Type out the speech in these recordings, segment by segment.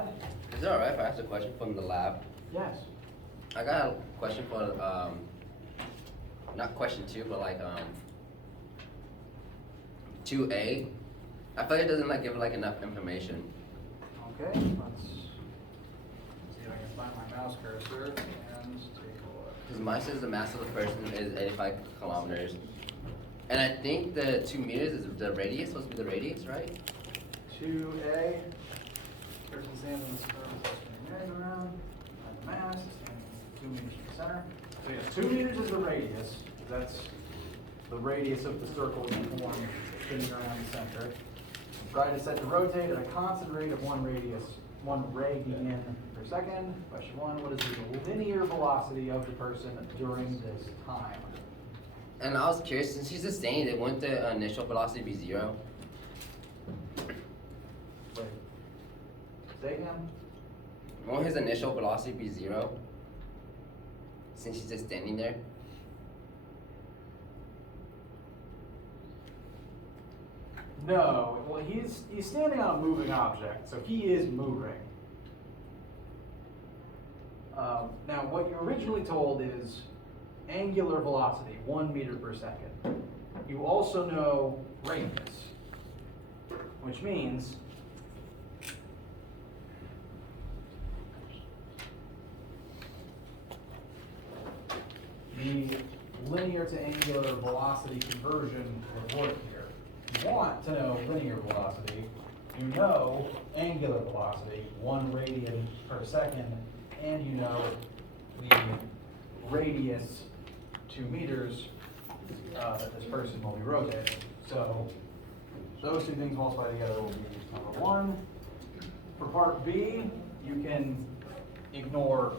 lab? Is it alright if I ask a question from the lab? Yes. I got a question for, not question two, but 2A. I feel like it doesn't give enough information. Okay, let's see if I can find my mouse cursor and take a look. Because mine says the mass of the person is 85 kilometers. And I think the 2 meters is the radius, supposed to be the radius, right? 2A, person stands on the spinning merry-go-round, and the mass is standing 2 meters from the center. So yes, 2 meters is the radius. That's the radius of the circle you form spinning around the center. Try to set to rotate at a constant rate of 1 radian per second. Question 1, what is the linear velocity of the person during this time? And I was curious, since he's sustained it, wouldn't the initial velocity be 0? Wait, say again? Won't his initial velocity be 0? Since he's just standing there? No, well he's standing on a moving object, so he is moving. Now what you're originally told is angular velocity, 1 meter per second. You also know radius, which means the linear to angular velocity conversion would work here. You want to know linear velocity, you know angular velocity, 1 radian per second, and you know the radius, 2 meters, that this person will be rotating. So those two things multiplied together will be number 1. For part B, you can ignore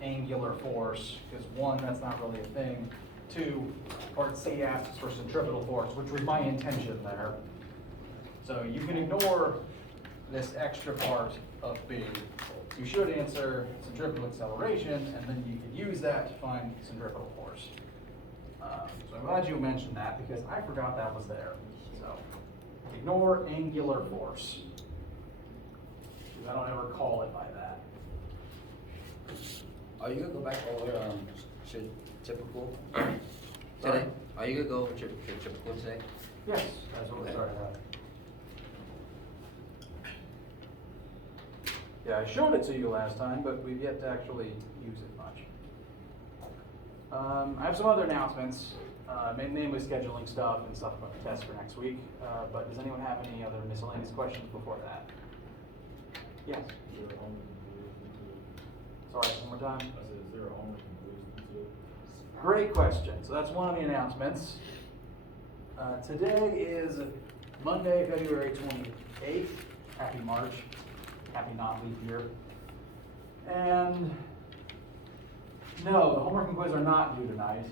angular force, because 1, that's not really a thing. 2, part C asks for centripetal force, which was my intention there. So you can ignore this extra part of B. You should answer centripetal acceleration, and then you can use that to find centripetal force. So I'm glad you mentioned that, because I forgot that was there. So ignore angular force, because I don't ever call it by that. Are you gonna go back over typical Sorry? today? Are you gonna go over typical today? Yes, that's what we Okay. started at. Yeah, I showed it to you last time, but we've yet to actually use it much. I have some other announcements, namely scheduling stuff and stuff about the test for next week. But does anyone have any other miscellaneous questions before that? Yes. Sorry, one more time. Great question. So that's one of the announcements. Today is Monday, February 28th. Happy March. Happy not leap year. And no, the homework and quiz are not due tonight.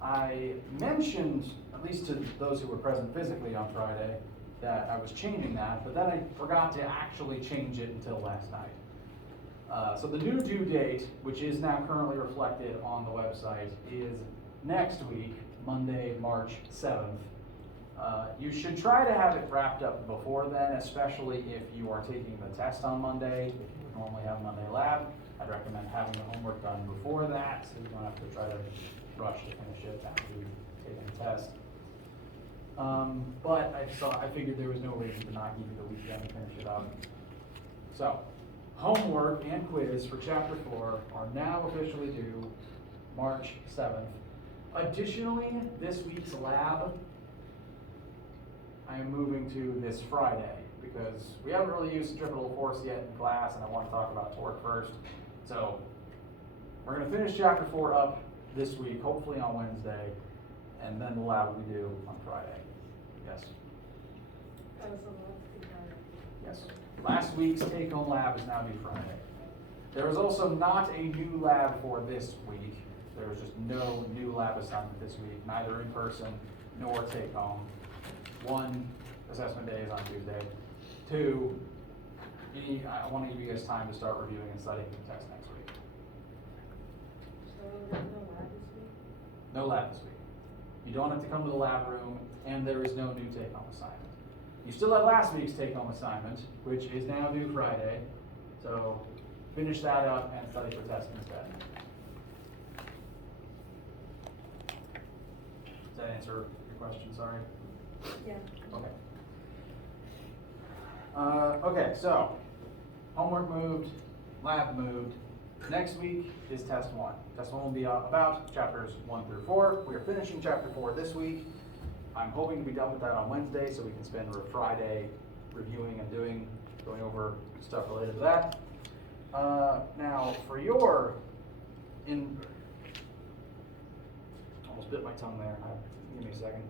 I mentioned, at least to those who were present physically on Friday, that I was changing that, but then I forgot to actually change it until last night. So the new due date, which is now currently reflected on the website, is next week, Monday, March 7th. You should try to have it wrapped up before then, especially if you are taking the test on Monday. If you would normally have Monday lab, I'd recommend having the homework done before that, so you don't have to try to rush to finish it after you've taken the test. But I figured there was no reason to not give you the weekend to finish it up. So, homework and quiz for Chapter 4 are now officially due March 7th. Additionally, this week's lab I am moving to this Friday because we haven't really used centripetal force yet in class, and I want to talk about torque first. So we're going to finish Chapter 4 up this week, hopefully on Wednesday, and then the lab we do on Friday. Yes? Yes. Last week's take-home lab is now due Friday. There is also not a new lab for this week. There is just no new lab assignment this week, neither in person nor take-home. 1, assessment day is on Tuesday. 2, I want to give you guys time to start reviewing and studying the test next week. So there's no lab this week? No lab this week. You don't have to come to the lab room, and there is no new take-home assignment. You still have last week's take-home assignment, which is now due Friday. So finish that up and study for test instead. Does that answer your question? Sorry. Yeah. Okay. Okay, so homework moved, lab moved. Next week is test 1. Test 1 will be about chapters 1 through 4. We are finishing chapter 4 this week. I'm hoping to be done with that on Wednesday so we can spend Friday reviewing and going over stuff related to that. Now, for your, almost bit my tongue there. Give me a second.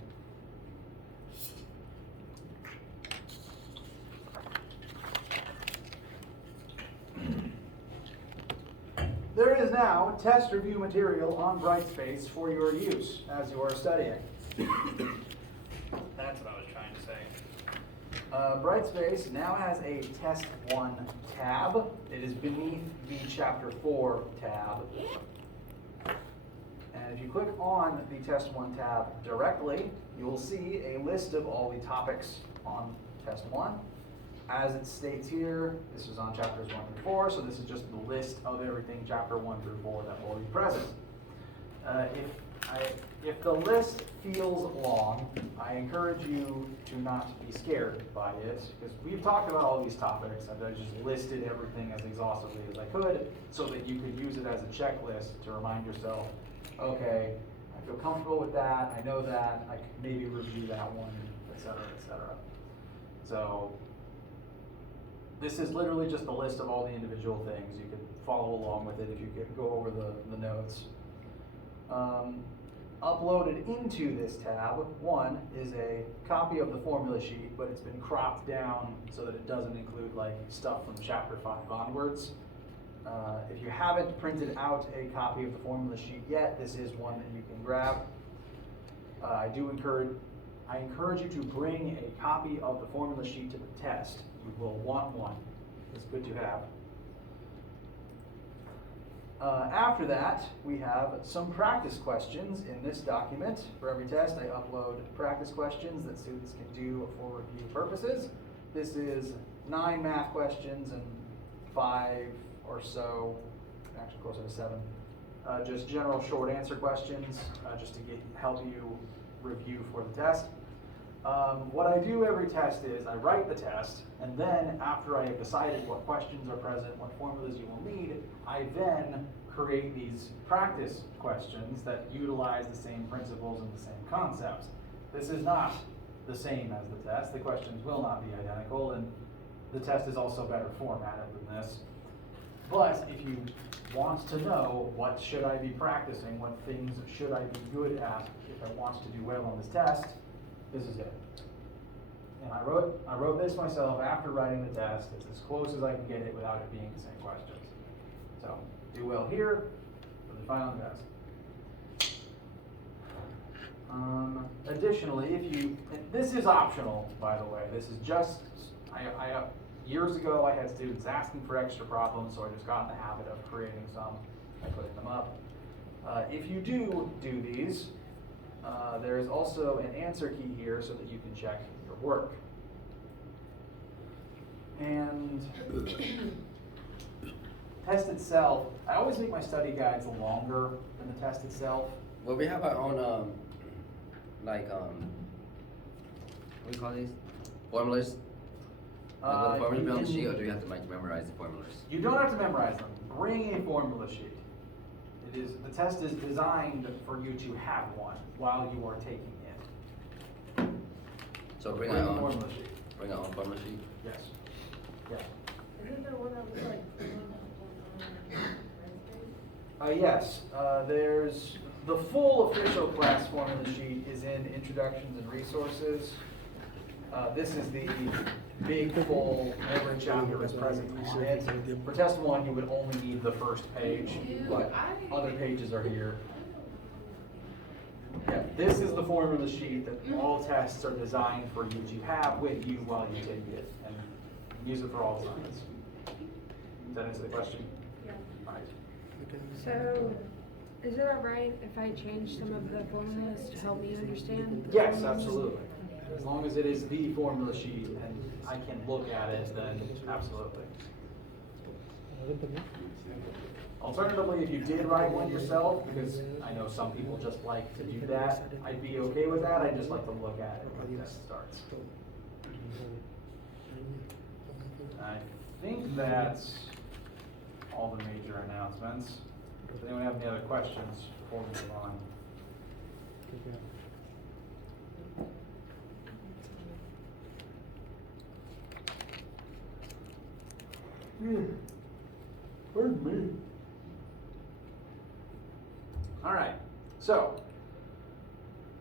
There is now test review material on Brightspace for your use as you are studying. That's what I was trying to say. Brightspace now has a Test 1 tab. It is beneath the Chapter 4 tab. And if you click on the Test 1 tab directly, you will see a list of all the topics on Test 1. As it states here, this is on chapters 1 through 4, so this is just the list of everything chapter 1 through 4 that will be present. If the list feels long, I encourage you to not be scared by it, because we've talked about all these topics, and I just listed everything as exhaustively as I could, so that you could use it as a checklist to remind yourself, okay, I feel comfortable with that, I know that, I could maybe review that one, etc., etc. So, this is literally just a list of all the individual things. You could follow along with it if you could go over the notes. Uploaded into this tab, one is a copy of the formula sheet, but it's been cropped down so that it doesn't include like stuff from chapter 5 onwards. If you haven't printed out a copy of the formula sheet yet, this is one that you can grab. I encourage you to bring a copy of the formula sheet to the test. You will want one. It's good to have. After that, we have some practice questions in this document. For every test, I upload practice questions that students can do for review purposes. This is 9 math questions and 5 or so, actually closer to 7, just general short answer questions, just to help you review for the test. What I do every test is I write the test, and then after I have decided what questions are present, what formulas you will need, I then create these practice questions that utilize the same principles and the same concepts. This is not the same as the test. The questions will not be identical, and the test is also better formatted than this. But if you want to know what should I be practicing, what things should I be good at if I want to do well on this test, this is it. And I wrote this myself after writing the test. It's as close as I can get it without it being the same questions. So do well here for the final test. Additionally, this is optional, by the way. This is just, years ago I had students asking for extra problems, so I just got in the habit of creating some and putting them up. If you do these, there is also an answer key here so that you can check your work. And test itself, I always make my study guides longer than the test itself. Well, we have our own, what do you call these? Formulas? Like, will the formulas be on the sheet, or do you have to memorize the formulas? You don't have to memorize them. Bring a formula sheet. The test is designed for you to have one while you are taking it. So bring a our own formula sheet. Bring our own formula sheet? Yes. Yeah. Isn't there one that was like Yes. There's the full official class formula sheet is in Introductions and Resources. This is the big full, every chapter is present on it. For test 1, you would only need the first page, but other pages are here. Yeah, this is the formula sheet that all tests are designed for you to have with you while you take it, and use it for all assignments. Does that answer the question? Yeah. All right. So, is it alright if I change some of the formulas to help me understand? Yes, absolutely. As long as it is the formula sheet and I can look at it, then absolutely. Alternatively, if you did write one yourself, because I know some people just like to do that, I'd be okay with that. I'd just like to look at it when the test starts. I think that's all the major announcements. Does anyone have any other questions before we move on? Pardon me. All right, so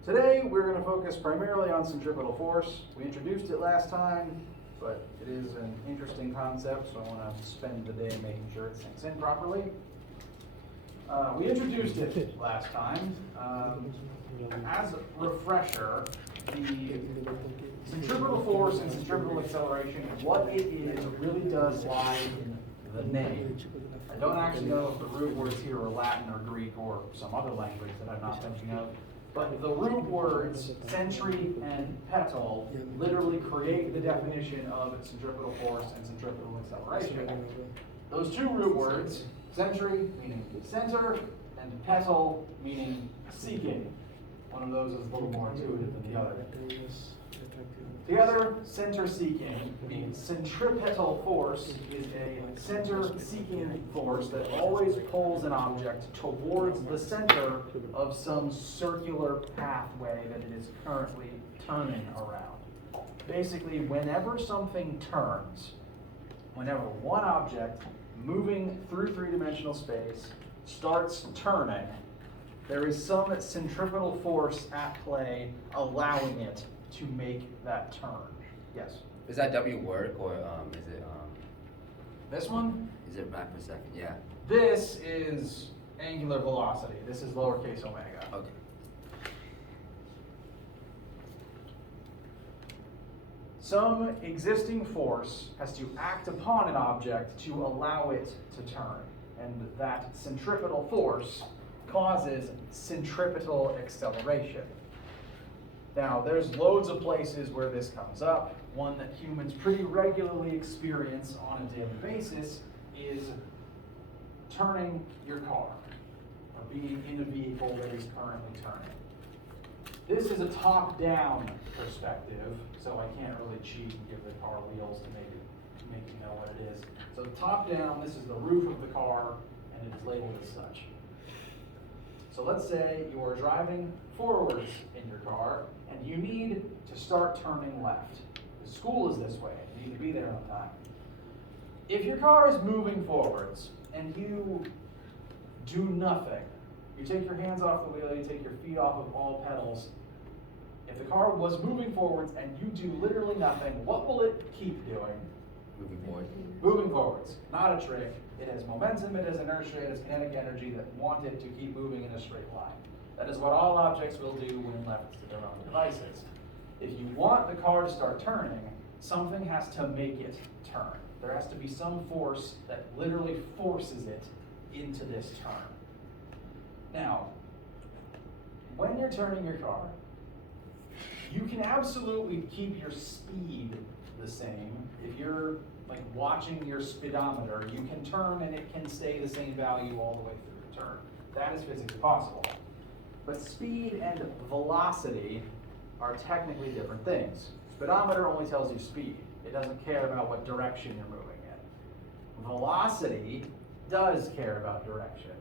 today we're going to focus primarily on centripetal force. We introduced it last time, but it is an interesting concept, so I want to spend the day making sure it sinks in properly. We introduced it last time. As a refresher, the centripetal force and centripetal acceleration, what it is, really does lie in the name. I don't actually know if the root words here are Latin or Greek or some other language that I'm not thinking of, but the root words centri and petal literally create the definition of centripetal force and centripetal acceleration. Those two root words, centri meaning center and petal meaning seeking. One of those is a little more intuitive than the other. Together, center seeking means centripetal force is a center seeking force that always pulls an object towards the center of some circular pathway that it is currently turning around. Basically, whenever something turns, whenever one object moving through three-dimensional space starts turning, there is some centripetal force at play allowing it to make that turn. Yes? Is that W work or is it This one? is it rad per second? Yeah. This is angular velocity. This is lowercase omega. Okay. Some existing force has to act upon an object to allow it to turn. And that centripetal force causes centripetal acceleration. Now, there's loads of places where this comes up. One that humans pretty regularly experience on a daily basis is turning your car, or being in a vehicle that is currently turning. This is a top-down perspective, so I can't really cheat and give the car wheels to make you know what it is. So top-down, this is the roof of the car, and it is labeled as such. So let's say you are driving forwards in your car, and you need to start turning left. The school is this way, you need to be there on time. If your car is moving forwards, and you do nothing, you take your hands off the wheel, you take your feet off of all pedals. If the car was moving forwards and you do literally nothing, what will it keep doing? Moving forward. Moving forwards. Not a trick. It has momentum, it has inertia, it has kinetic energy that want it to keep moving in a straight line. That is what all objects will do when left to their own devices. If you want the car to start turning, something has to make it turn. There has to be some force that literally forces it into this turn. Now, when you're turning your car, you can absolutely keep your speed the same. If you're like watching your speedometer, you can turn and it can stay the same value all the way through the turn. That is physically possible. But speed and velocity are technically different things. Speedometer only tells you speed. It doesn't care about what direction you're moving in. Velocity does care about direction.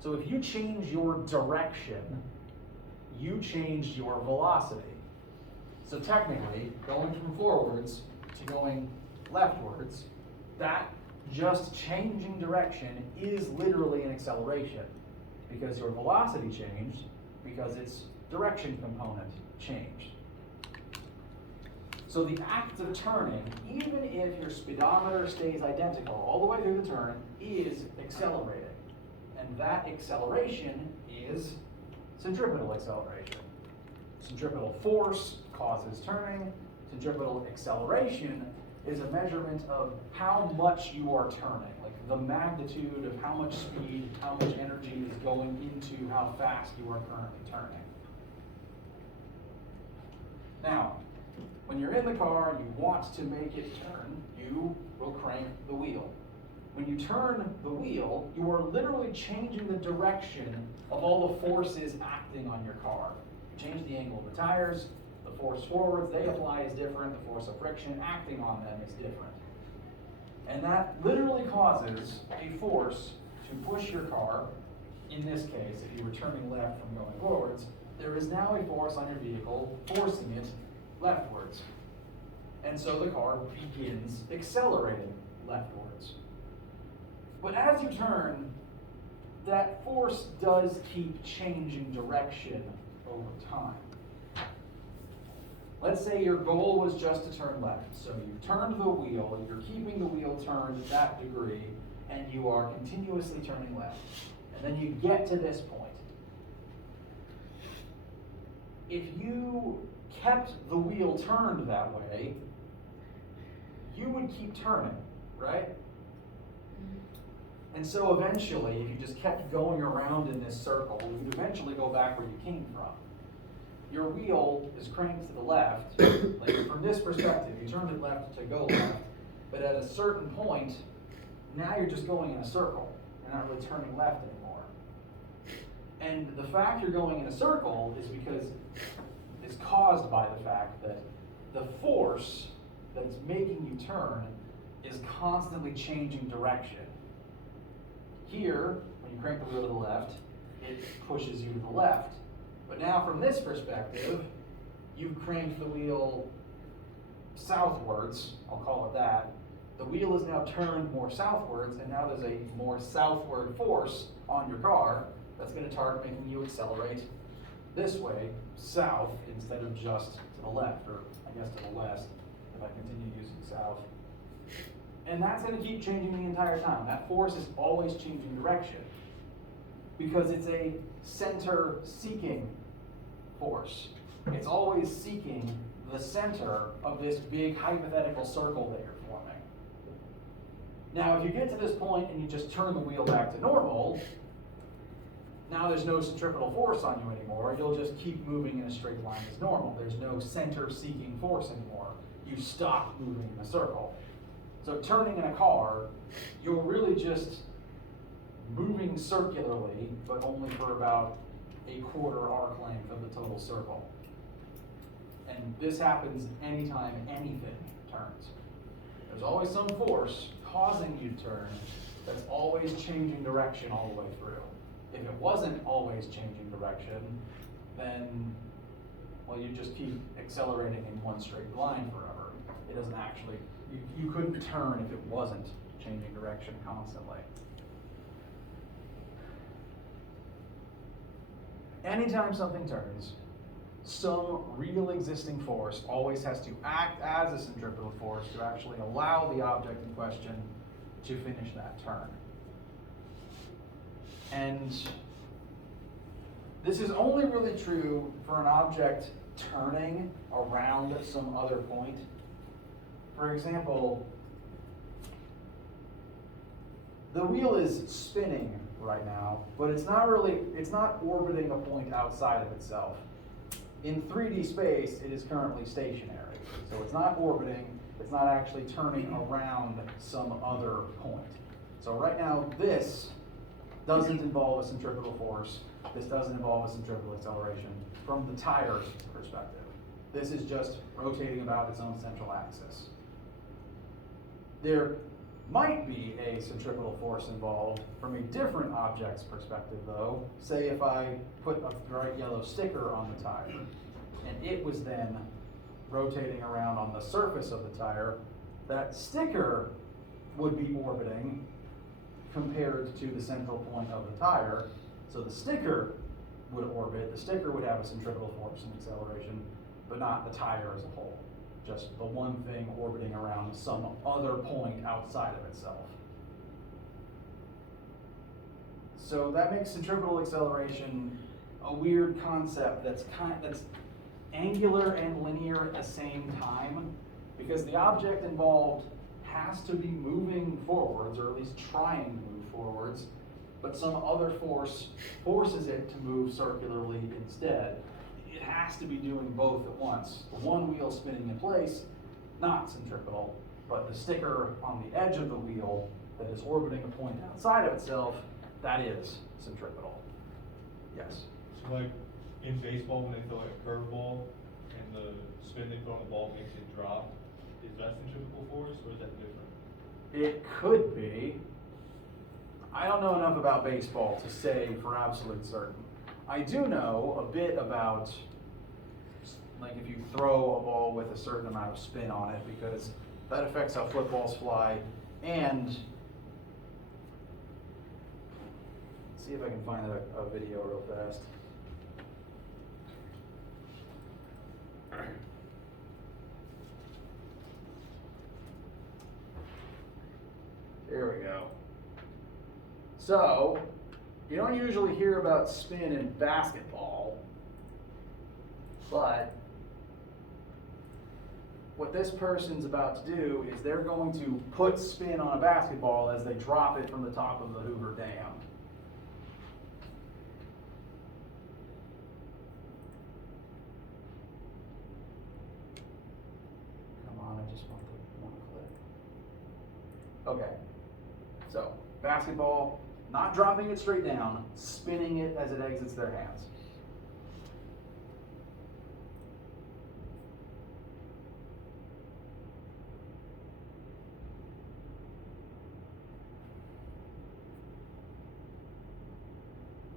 So if you change your direction, you changed your velocity. So technically, going from forwards to going leftwards, that just changing direction is literally an acceleration because your velocity changed because its direction component changed. So the act of turning, even if your speedometer stays identical all the way through the turn, is accelerating. And that acceleration is centripetal acceleration. Centripetal force causes turning. Centripetal acceleration is a measurement of how much you are turning, like the magnitude of how much speed, how much energy is going into how fast you are currently turning. Now, when you're in the car and you want to make it turn, you will crank the wheel. When you turn the wheel, you are literally changing the direction of all the forces acting on your car. You change the angle of the tires, the force forwards they apply is different, the force of friction acting on them is different. And that literally causes a force to push your car. In this case, if you were turning left from going forwards, there is now a force on your vehicle forcing it leftwards. And so the car begins accelerating leftwards. But as you turn, that force does keep changing direction over time. Let's say your goal was just to turn left. So you turned the wheel, you're keeping the wheel turned that degree, and you are continuously turning left. And then you get to this point. If you kept the wheel turned that way, you would keep turning, right? And so eventually, if you just kept going around in this circle, you'd eventually go back where you came from. Your wheel is cranked to the left, like from this perspective, you turned it left to go left, but at a certain point, now you're just going in a circle. You're not really turning left anymore. And the fact you're going in a circle is because it's caused by the fact that the force that's making you turn is constantly changing direction. Here, when you crank the wheel to the left, it pushes you to the left. But now from this perspective, you've cranked the wheel southwards, I'll call it that. The wheel is now turned more southwards, and now there's a more southward force on your car that's going to start making you accelerate this way, south, instead of just to the left, or I guess to the west, if I continue using south. And that's going to keep changing the entire time. That force is always changing direction because it's a center-seeking force. It's always seeking the center of this big hypothetical circle that you're forming. Now, if you get to this point and you just turn the wheel back to normal, now there's no centripetal force on you anymore. You'll just keep moving in a straight line as normal. There's no center-seeking force anymore. You stop moving in a circle. So turning in a car, you're really just moving circularly, but only for about a quarter arc length of the total circle. And this happens anytime anything turns. There's always some force causing you to turn that's always changing direction all the way through. If it wasn't always changing direction, then, well, you just keep accelerating in one straight line forever. It doesn't actually, you couldn't turn if it wasn't changing direction constantly. Anytime something turns, some real existing force always has to act as a centripetal force to actually allow the object in question to finish that turn. And this is only really true for an object turning around some other point. For example, the wheel is spinning right now, but it's not orbiting a point outside of itself. In 3D space, it is currently stationary. So it's not orbiting, it's not actually turning around some other point. So right now, this doesn't involve a centripetal force. This doesn't involve a centripetal acceleration from the tire's perspective. This is just rotating about its own central axis. There might be a centripetal force involved from a different object's perspective though. Say if I put a bright yellow sticker on the tire and it was then rotating around on the surface of the tire, that sticker would be orbiting compared to the central point of the tire. So the sticker would orbit, the sticker would have a centripetal force and acceleration, but not the tire as a whole. Just the one thing orbiting around some other point outside of itself. So that makes centripetal acceleration a weird concept that's angular and linear at the same time, because the object involved has to be moving forwards, or at least trying to move forwards, but some other force forces it to move circularly instead. it has to be doing both at once. The one wheel spinning in place, not centripetal, but the sticker on the edge of the wheel that is orbiting a point outside of itself, that is centripetal. Yes. So like in baseball, when they throw like a curveball and the spin they put on the ball makes it drop, is that centripetal force or is that different? It could be. I don't know enough about baseball to say for absolute certain. I do know a bit about, like, if you throw a ball with a certain amount of spin on it, because that affects how footballs fly. And see if I can find a video real fast. There we go. So, you don't usually hear about spin in basketball, but what this person's about to do is they're going to put spin on a basketball as they drop it from the top of the Hoover Dam. Come on, I just want the one click. Okay, so basketball, not dropping it straight down, spinning it as it exits their hands.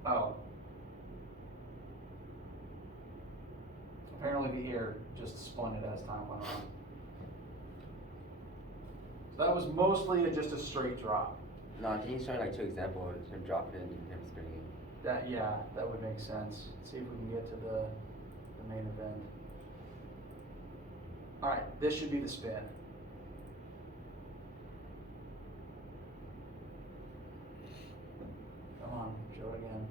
Oh. Apparently the air just spun it as time went on. So that was mostly just a straight drop. No, can you show like 2 examples of him dropping it and him spinning it? That, yeah, that would make sense. See if we can get to the main event. All right, this should be the spin. Come on, show it again.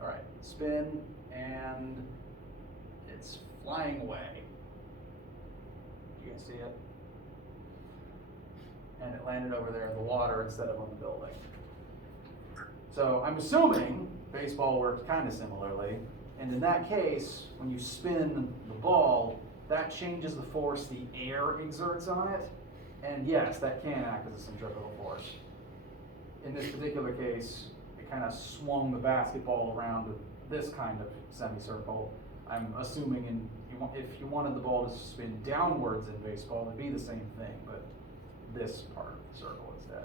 All right, spin, and it's flying away. You can see it. And it landed over there in the water instead of on the building. So I'm assuming baseball worked kind of similarly. And in that case, when you spin the ball, that changes the force the air exerts on it. And yes, that can act as a centripetal force. In this particular case, it kind of swung the basketball around this kind of semicircle. I'm assuming if you wanted the ball to spin downwards in baseball, it'd be the same thing, but this part of the circle instead.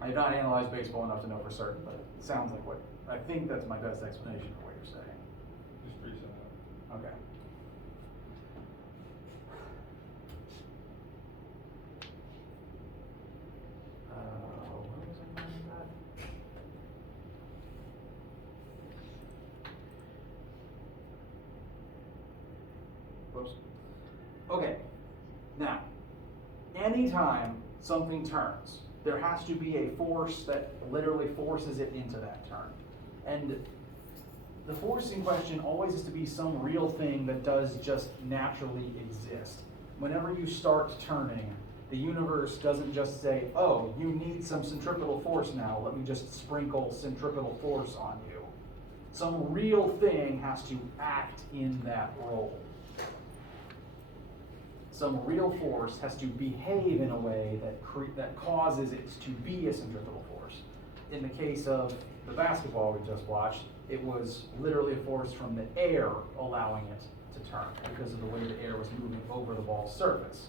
I have not analyzed baseball enough to know for certain, but it sounds like what, I think that's my best explanation for what you're saying. Just pretty simple. Okay. Where was I going with that? Whoops. Okay. Now, anytime something turns, there has to be a force that literally forces it into that turn. And the force in question always has to be some real thing that does just naturally exist. Whenever you start turning, the universe doesn't just say, oh, you need some centripetal force now, let me just sprinkle centripetal force on you. Some real thing has to act in that role. Some real force has to behave in a way that causes it to be a centripetal force. In the case of the basketball we just watched, it was literally a force from the air allowing it to turn because of the way the air was moving over the ball's surface.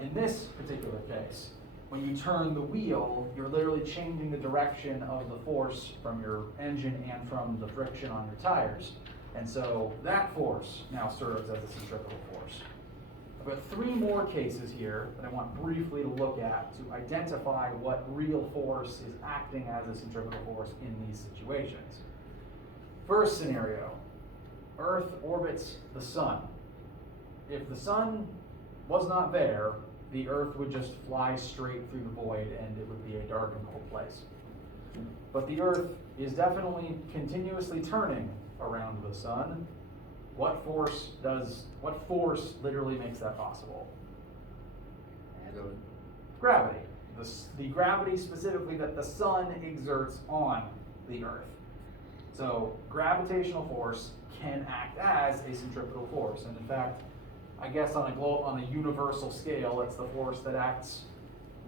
In this particular case, when you turn the wheel, you're literally changing the direction of the force from your engine and from the friction on your tires. And so that force now serves as a centripetal force. I've got 3 more cases here that I want briefly to look at to identify what real force is acting as a centripetal force in these situations. First scenario, Earth orbits the sun. If the sun was not there, the Earth would just fly straight through the void and it would be a dark and cold place. But the Earth is definitely continuously turning around the sun. What force literally makes that possible? Gravity. The gravity specifically that the sun exerts on the Earth. So gravitational force can act as a centripetal force, and in fact, I guess on a universal scale, it's the force that acts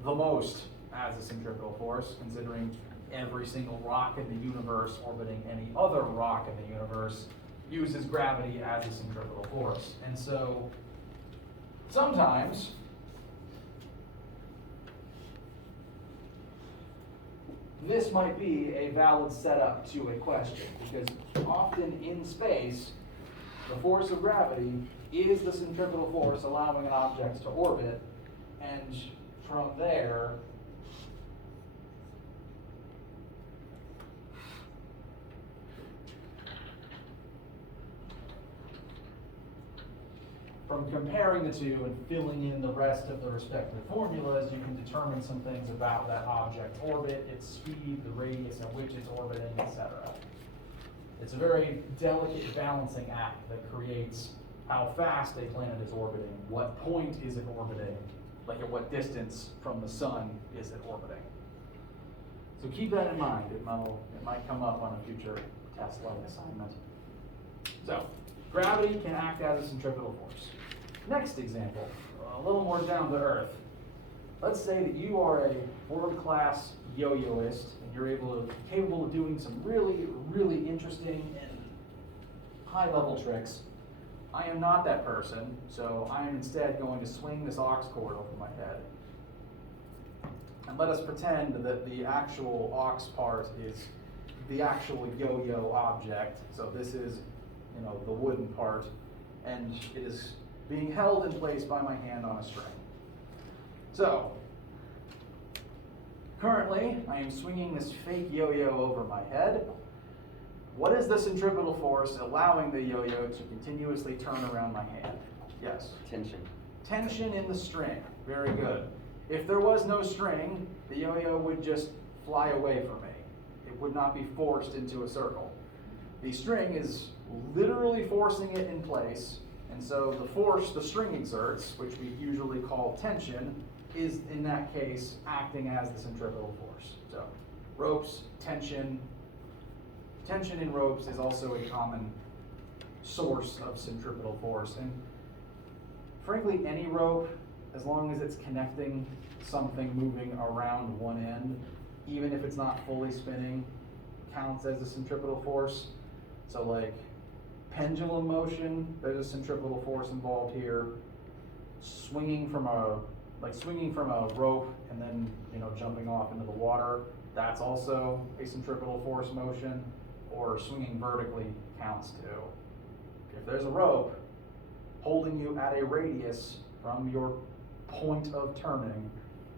the most as a centripetal force, considering every single rock in the universe orbiting any other rock in the universe uses gravity as a centripetal force. And so sometimes this might be a valid setup to a question, because often in space, the force of gravity is the centripetal force allowing an object to orbit, and from there, from comparing the two and filling in the rest of the respective formulas, you can determine some things about that object's orbit, its speed, the radius at which it's orbiting, etc. It's a very delicate balancing act that creates how fast a planet is orbiting, what point is it orbiting, like at what distance from the sun is it orbiting. So keep that in mind. It might come up on a future test-like assignment. So, gravity can act as a centripetal force. Next example, a little more down to earth. Let's say that you are a world-class yo-yoist and you're capable of doing some really, really interesting and high-level tricks. I am not that person, so I am instead going to swing this aux cord over my head. And let us pretend that the actual aux part is the actual yo-yo object. So this is, the wooden part, and it is being held in place by my hand on a string. So, currently, I am swinging this fake yo-yo over my head. What is the centripetal force allowing the yo-yo to continuously turn around my hand? Yes? Tension. Tension in the string. Very good. If there was no string, the yo-yo would just fly away from me. It would not be forced into a circle. The string is literally forcing it in place, and so the force the string exerts, which we usually call tension, is in that case acting as the centripetal force. So ropes, tension in ropes is also a common source of centripetal force. And frankly, any rope, as long as it's connecting something moving around one end, even if it's not fully spinning, counts as a centripetal force. So like pendulum motion, there's a centripetal force involved here. Swinging from a rope and then jumping off into the water, that's also a centripetal force motion. Or swinging vertically counts too. If there's a rope holding you at a radius from your point of turning,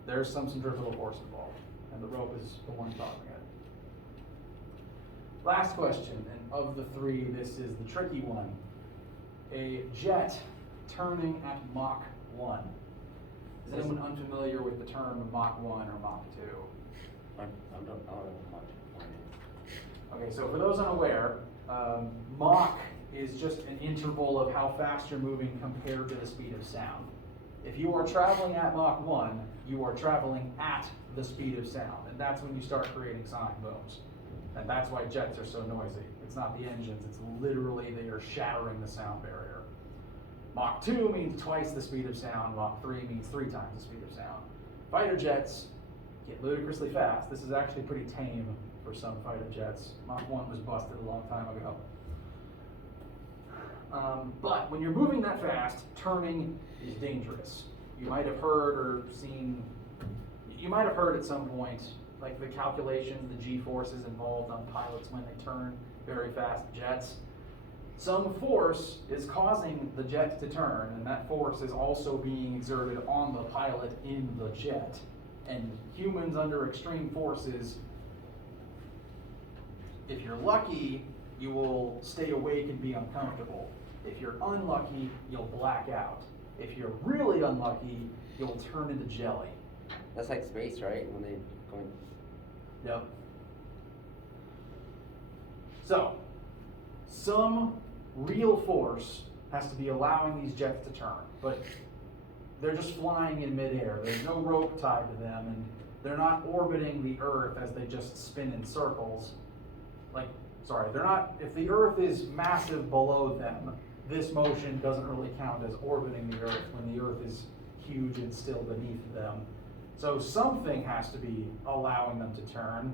there's some centripetal force involved, and the rope is the one causing it. Last question, and of the three, this is the tricky one. A jet turning at Mach 1. Is anyone unfamiliar with the term Mach 1 or Mach 2? I don't know what Mach 1 is. Okay, so for those unaware, Mach is just an interval of how fast you're moving compared to the speed of sound. If you are traveling at Mach 1, you are traveling at the speed of sound, and that's when you start creating sonic booms. And that's why jets are so noisy. It's not the engines, it's literally they are shattering the sound barrier. Mach 2 means twice the speed of sound, Mach 3 means 3 times the speed of sound. Fighter jets get ludicrously fast. This is actually pretty tame for some fighter jets. Mach 1 was busted a long time ago. But when you're moving that fast, turning is dangerous. You might have heard at some point, like the calculations, the G-forces involved on pilots when they turn very fast jets. Some force is causing the jet to turn, and that force is also being exerted on the pilot in the jet. And humans under extreme forces, if you're lucky, you will stay awake and be uncomfortable. If you're unlucky, you'll black out. If you're really unlucky, you'll turn into jelly. That's like space, right? When they go in. Yep. So, some real force has to be allowing these jets to turn, but they're just flying in midair. There's no rope tied to them, and they're not orbiting the Earth as they just spin in circles. Like, sorry, they're not, if the Earth is massive below them, this motion doesn't really count as orbiting the Earth when the Earth is huge and still beneath them. So something has to be allowing them to turn.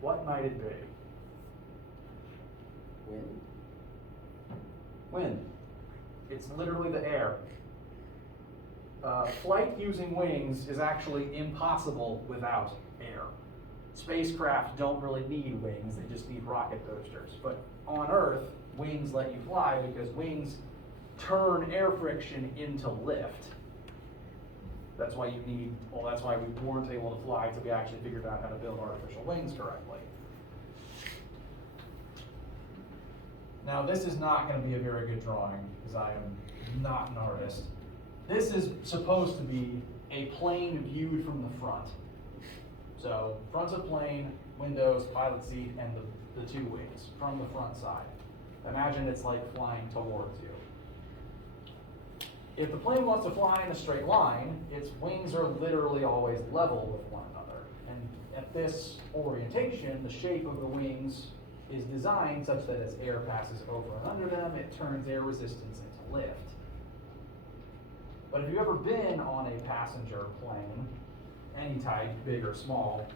What might it be? Wind? Wind. It's literally the air. Flight using wings is actually impossible without air. Spacecraft don't really need wings, they just need rocket boosters. But on Earth, wings let you fly because wings turn air friction into lift. That's why you need, well, that's why we weren't able to fly until we actually figured out how to build artificial wings correctly. Now, this is not going to be a very good drawing because I am not an artist. This is supposed to be a plane viewed from the front. So, front's a plane, windows, pilot seat, and the two wings from the front side. Imagine it's like flying towards you. If the plane wants to fly in a straight line, its wings are literally always level with one another. And at this orientation, the shape of the wings is designed such that as air passes over and under them, it turns air resistance into lift. But if you've ever been on a passenger plane, any type, big or small,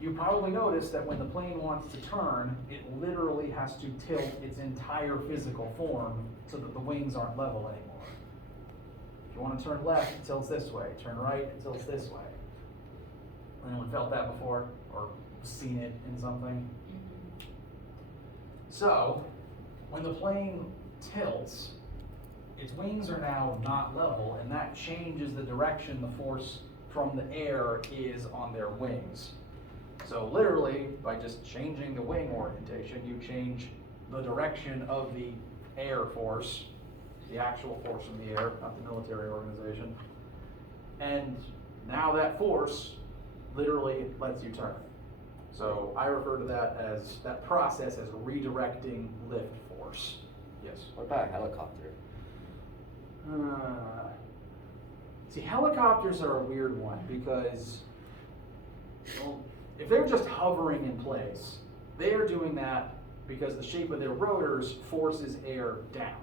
you probably noticed that when the plane wants to turn, it literally has to tilt its entire physical form so that the wings aren't level anymore. If you want to turn left, it tilts this way. Turn right, it tilts this way. Anyone felt that before or seen it in something? So, when the plane tilts, its wings are now not level, and that changes the direction the force from the air is on their wings. So literally, by just changing the wing orientation, you change the direction of the air force, the actual force from the air, not the military organization. And now that force literally lets you turn. So I refer to that process as redirecting lift force. Yes? What about a helicopter? See, helicopters are a weird one because, well, if they're just hovering in place, they are doing that because the shape of their rotors forces air down.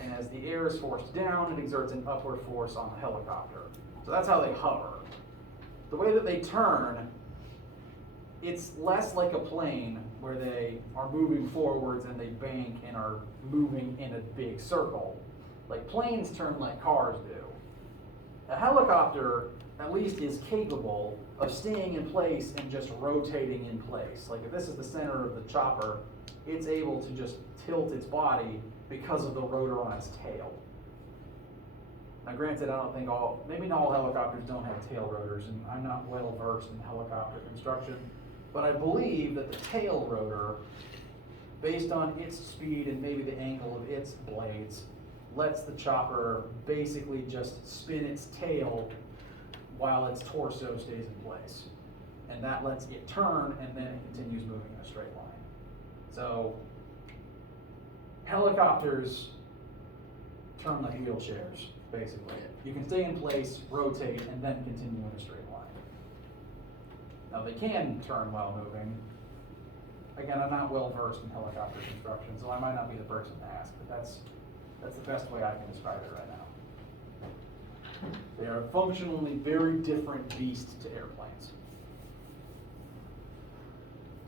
And as the air is forced down, it exerts an upward force on the helicopter. So that's how they hover. The way that they turn, it's less like a plane where they are moving forwards and they bank and are moving in a big circle. Like planes turn like cars do. A helicopter at least is capable of staying in place and just rotating in place. Like if this is the center of the chopper, it's able to just tilt its body because of the rotor on its tail. Now granted, I don't think maybe not all helicopters don't have tail rotors, and I'm not well versed in helicopter construction, but I believe that the tail rotor, based on its speed and maybe the angle of its blades, lets the chopper basically just spin its tail while its torso stays in place. And that lets it turn, and then it continues moving in a straight line. So, helicopters turn like wheelchairs, basically. You can stay in place, rotate, and then continue in a straight line. Now, they can turn while moving. Again, I'm not well versed in helicopter construction, so I might not be the person to ask, but that's the best way I can describe it right now. They are functionally very different beasts to airplanes.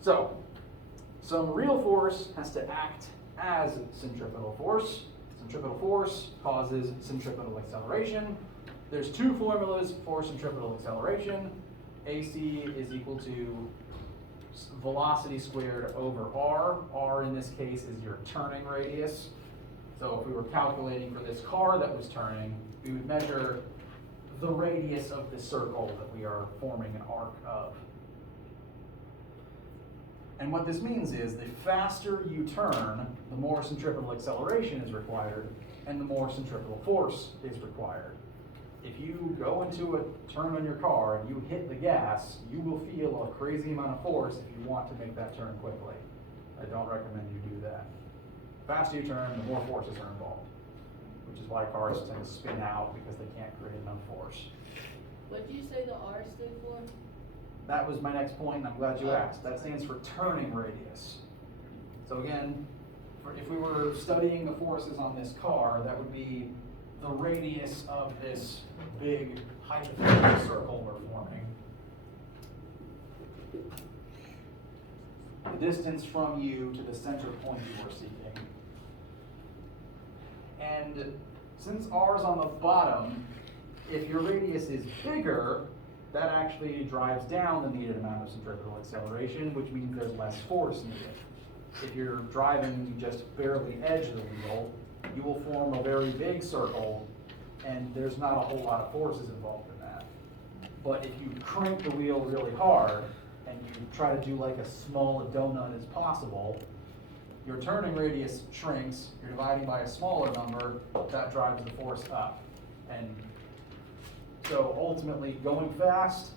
So, some real force has to act as centripetal force. Centripetal force causes centripetal acceleration. There's two formulas for centripetal acceleration. AC is equal to velocity squared over r. R in this case is your turning radius. So if we were calculating for this car that was turning, we would measure the radius of the circle that we are forming an arc of. And what this means is the faster you turn, the more centripetal acceleration is required, and the more centripetal force is required. If you go into a turn on your car and you hit the gas, you will feel a crazy amount of force if you want to make that turn quickly. I don't recommend you do that. The faster you turn, the more forces are involved, which is why cars tend to spin out because they can't create enough force. What did you say the R stood for? That was my next point, and I'm glad you asked. That stands for turning radius. So again, if we were studying the forces on this car, that would be the radius of this big hypothetical circle we're forming. The distance from you to the center point you are seeking. And since R is on the bottom, if your radius is bigger, that actually drives down the needed amount of centripetal acceleration, which means there's less force needed. If you're driving, you just barely edge the wheel, you will form a very big circle, and there's not a whole lot of forces involved in that. But if you crank the wheel really hard, and you try to do like as small a donut as possible, your turning radius shrinks, you're dividing by a smaller number, that drives the force up. And so ultimately, going fast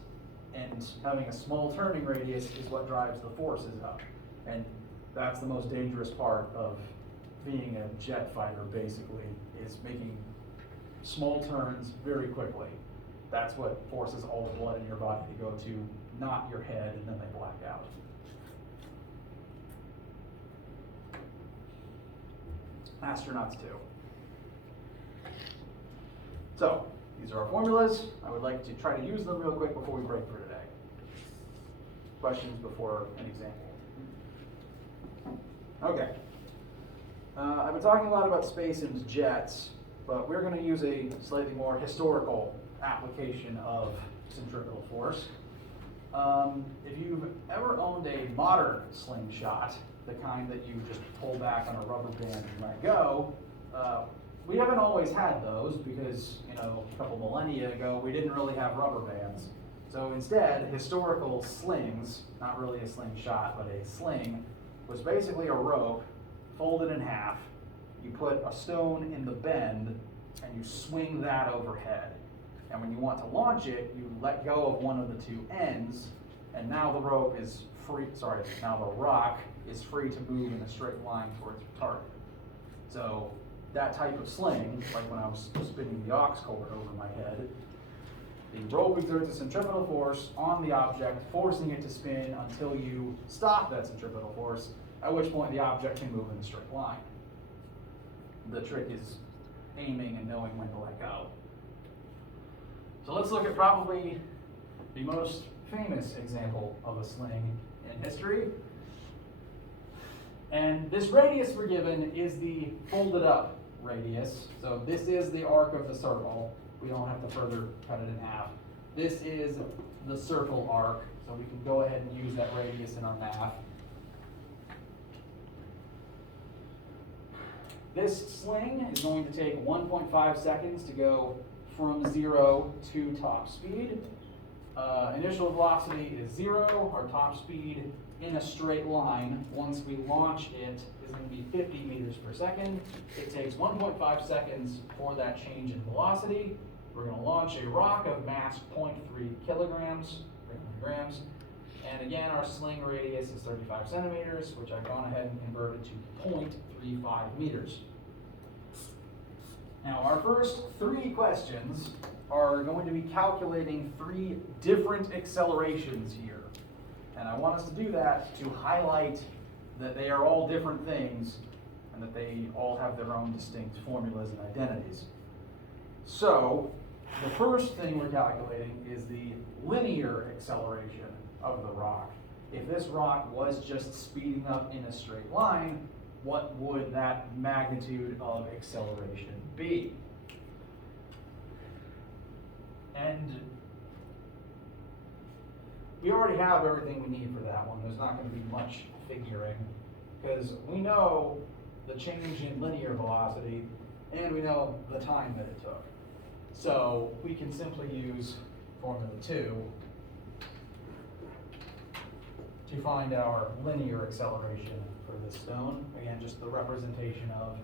and having a small turning radius is what drives the forces up. And that's the most dangerous part of being a jet fighter, basically, is making small turns very quickly. That's what forces all the blood in your body to go to, not your head, and then they black out. Astronauts too. So, these are our formulas. I would like to try to use them real quick before we break for today. Questions before an example? Okay. I've been talking a lot about space and jets, but we're going to use a slightly more historical application of centripetal force. If you've ever owned a modern slingshot, the kind that you just pull back on a rubber band and let go, we haven't always had those because, a couple millennia ago, we didn't really have rubber bands. So instead, historical slings, not really a slingshot, but a sling, was basically a rope folded in half. You put a stone in the bend and you swing that overhead. And when you want to launch it, you let go of one of the two ends, and now the rope is free, now the rock is free to move in a straight line towards your target. So that type of sling, like when I was spinning the aux cord over my head, the rope exerts a centripetal force on the object, forcing it to spin until you stop that centripetal force, at which point the object can move in a straight line. The trick is aiming and knowing when to let go. So let's look at probably the most famous example of a sling in history. And this radius we're given is the folded up radius. So this is the arc of the circle. We don't have to further cut it in half. This is the circle arc. So we can go ahead and use that radius in our math. This sling is going to take 1.5 seconds to go from 0 to top speed. Initial velocity is 0. Our top speed in a straight line, once we launch it, is going to be 50 meters per second. It takes 1.5 seconds for that change in velocity. We're going to launch a rock of mass 0.3 kilograms, grams. And again, our sling radius is 35 centimeters, which I've gone ahead and converted to 0.35 meters. Now, our first three questions are going to be calculating three different accelerations here. And I want us to do that to highlight that they are all different things and that they all have their own distinct formulas and identities. So, the first thing we're calculating is the linear acceleration of the rock. If this rock was just speeding up in a straight line, what would that magnitude of acceleration be? And we already have everything we need for that one. There's not going to be much figuring because we know the change in linear velocity and we know the time that it took. So we can simply use formula 2 to find our linear acceleration for this stone. Again, just the representation of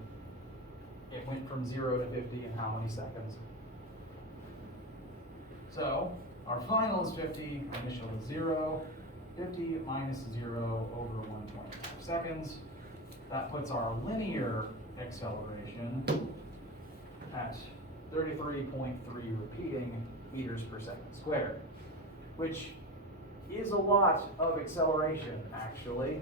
it went from 0 to 50 in how many seconds. So our final is 50, initial is 0. 50 minus 0 over 1.5 seconds. That puts our linear acceleration at 33.3 repeating meters per second squared, which is a lot of acceleration, actually.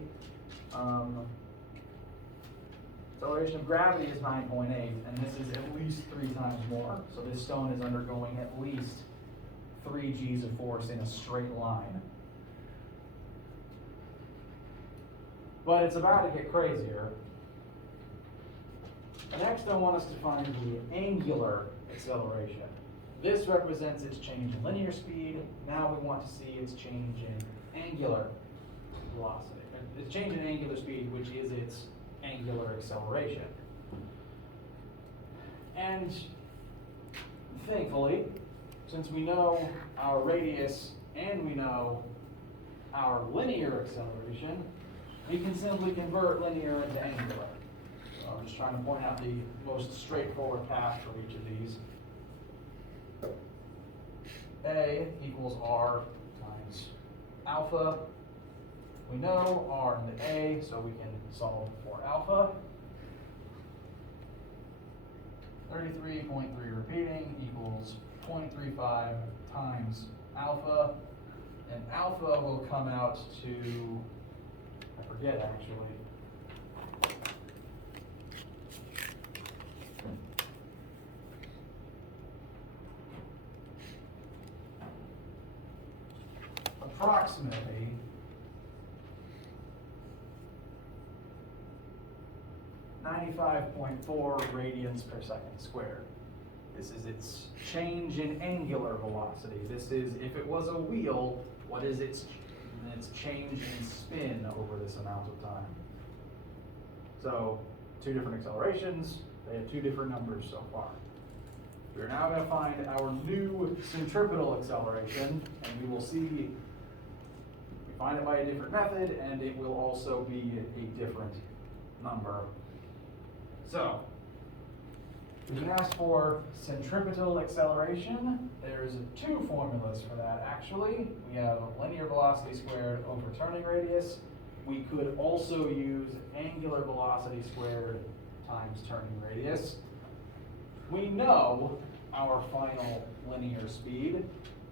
acceleration of gravity is 9.8, and this is at least 3 times more. So this stone is undergoing at least 3 G's of force in a straight line. But it's about to get crazier. Next, I want us to find the angular acceleration. This represents its change in linear speed. Now we want to see its change in angular velocity. Its change in angular speed, which is its angular acceleration. And thankfully, since we know our radius and we know our linear acceleration, we can simply convert linear into angular. So I'm just trying to point out the most straightforward path for each of these. A equals R times alpha. We know R and the A, so we can solve for alpha. 33.3 repeating equals 0.35 times alpha. And alpha will come out to, I forget actually. Approximately 95.4 radians per second squared. This is its change in angular velocity. This is, if it was a wheel, what is its change in spin over this amount of time. So, 2 different accelerations, they have 2 different numbers so far. We're now going to find our new centripetal acceleration, and we will see, we find it by a different method, and it will also be a different number. So, we can ask for centripetal acceleration. There's 2 formulas for that actually. We have linear velocity squared over turning radius. We could also use angular velocity squared times turning radius. We know our final linear speed,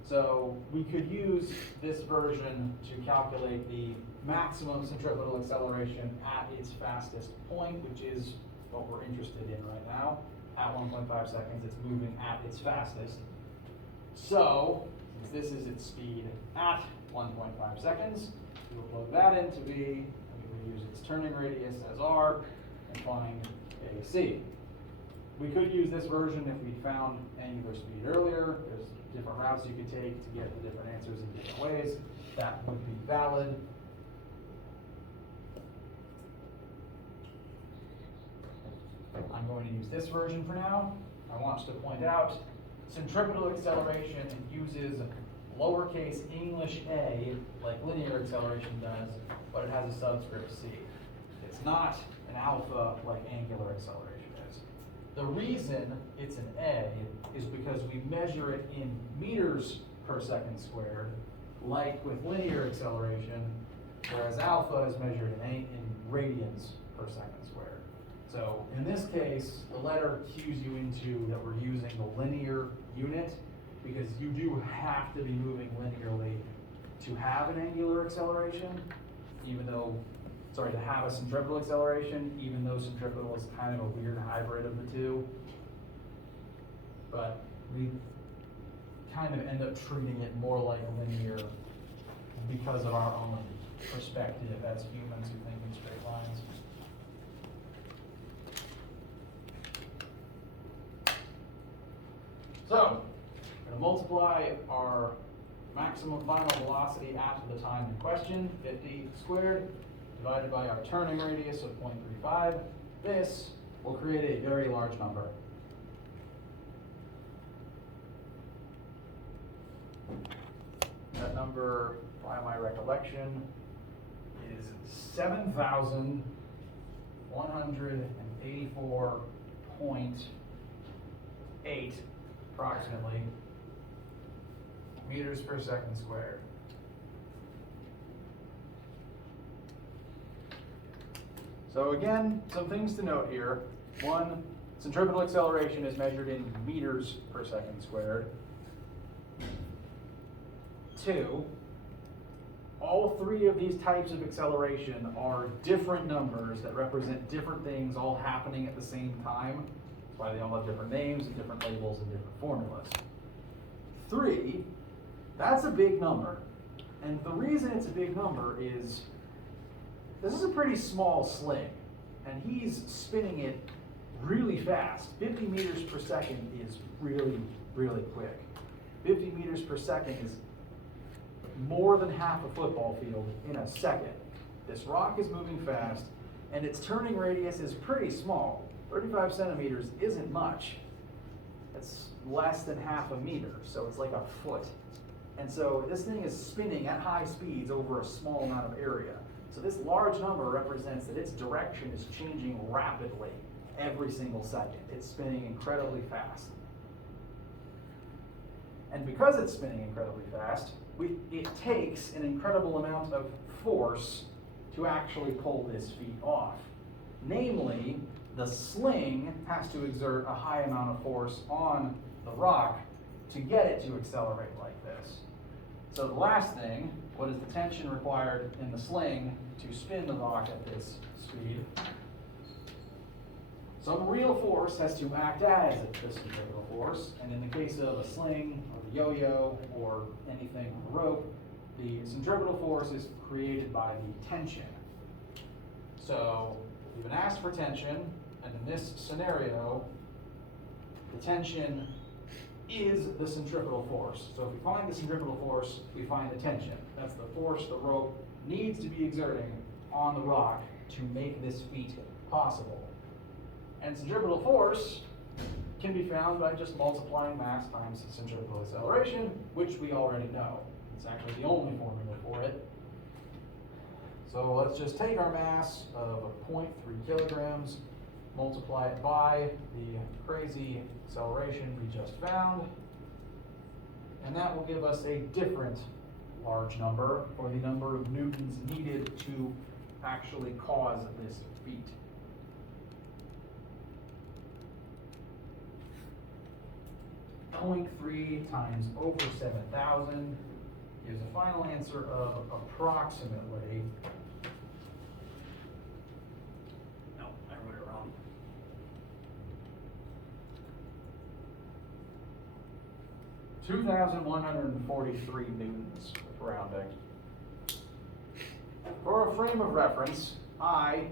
so we could use this version to calculate the maximum centripetal acceleration at its fastest point, which is what we're interested in right now. At 1.5 seconds, it's moving at its fastest. So, since this is its speed at 1.5 seconds, we will plug that in to B, and we will use its turning radius as R, and find AC. We could use this version if we found angular speed earlier. There's different routes you could take to get the different answers in different ways. That would be valid. I'm going to use this version for now. I want to point out centripetal acceleration uses lowercase English a like linear acceleration does, but it has a subscript c. It's not an alpha like angular acceleration is. The reason it's an a is because we measure it in meters per second squared, like with linear acceleration, whereas alpha is measured in radians per second squared. So in this case, the letter cues you into that we're using the linear unit, because you do have to be moving linearly to have an angular acceleration, to have a centripetal acceleration, even though centripetal is kind of a weird hybrid of the 2. But we kind of end up treating it more like linear because of our own perspective as humans who think in straight lines. So, we're going to multiply our maximum final velocity at the time in question, 50 squared, divided by our turning radius of 0.35. This will create a very large number. That number, by my recollection, is 7,184.8 approximately meters per second squared. So again, some things to note here. 1, centripetal acceleration is measured in meters per second squared. 2, all three of these types of acceleration are different numbers that represent different things all happening at the same time. That's why they all have different names and different labels and different formulas. 3, that's a big number. And the reason it's a big number is this is a pretty small sling, and he's spinning it really fast. 50 meters per second is really, really quick. 50 meters per second is more than half a football field in a second. This rock is moving fast, and its turning radius is pretty small. 35 centimeters isn't much. It's less than half a meter, so it's like a foot. And so this thing is spinning at high speeds over a small amount of area. So this large number represents that its direction is changing rapidly every single second. It's spinning incredibly fast. And because it's spinning incredibly fast, it takes an incredible amount of force to actually pull this feat off. Namely, the sling has to exert a high amount of force on the rock to get it to accelerate like this. So the last thing, what is the tension required in the sling to spin the rock at this speed? Some real force has to act as the centripetal force, and in the case of a sling or the yo-yo or anything with a rope, the centripetal force is created by the tension. So we've been asked for tension, and in this scenario, the tension is the centripetal force. So if we find the centripetal force, we find the tension. That's the force the rope needs to be exerting on the rock to make this feat possible. And centripetal force can be found by just multiplying mass times centripetal acceleration, which we already know. It's actually the only formula for it. So let's just take our mass of 0.3 kilograms, multiply it by the crazy acceleration we just found, and that will give us a different large number for the number of newtons needed to actually cause this feat. .3 times over 7,000 gives a final answer of approximately, no, I wrote it wrong. 2,143 newtons with rounding. For a frame of reference, I,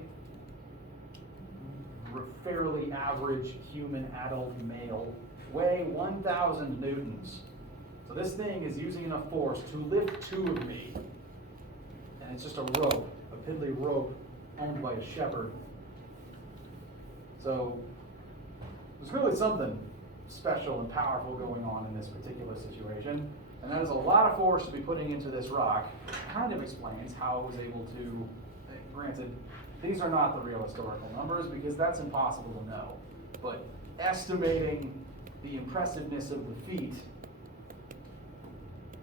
fairly average human adult male, weigh 1,000 newtons. So this thing is using enough force to lift 2 of me. And it's just a rope, a piddly rope owned by a shepherd. So there's really something special and powerful going on in this particular situation. And that is a lot of force to be putting into this rock. It kind of explains how it was able to, granted, these are not the real historical numbers because that's impossible to know. But estimating the impressiveness of the feat,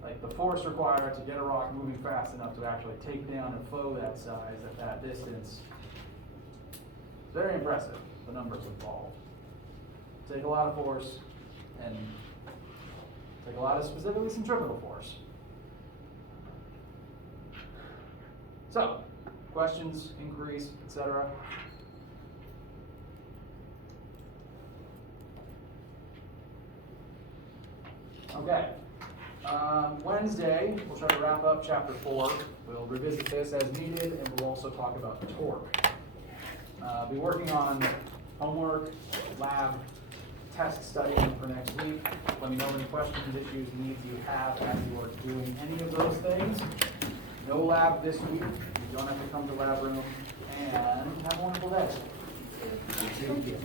like the force required to get a rock moving fast enough to actually take down a foe that size at that distance, it's very impressive, the numbers involved. Take a lot of force and take a lot of specifically centripetal force. So, questions, inquiries, etc.? Okay. Wednesday, we'll try to wrap up chapter 4. We'll revisit this as needed, and we'll also talk about torque. Be working on homework, lab, test studying for next week. Let me know any questions, issues, needs you have as you are doing any of those things. No lab this week. You don't have to come to lab room. And have a wonderful day. Thank you.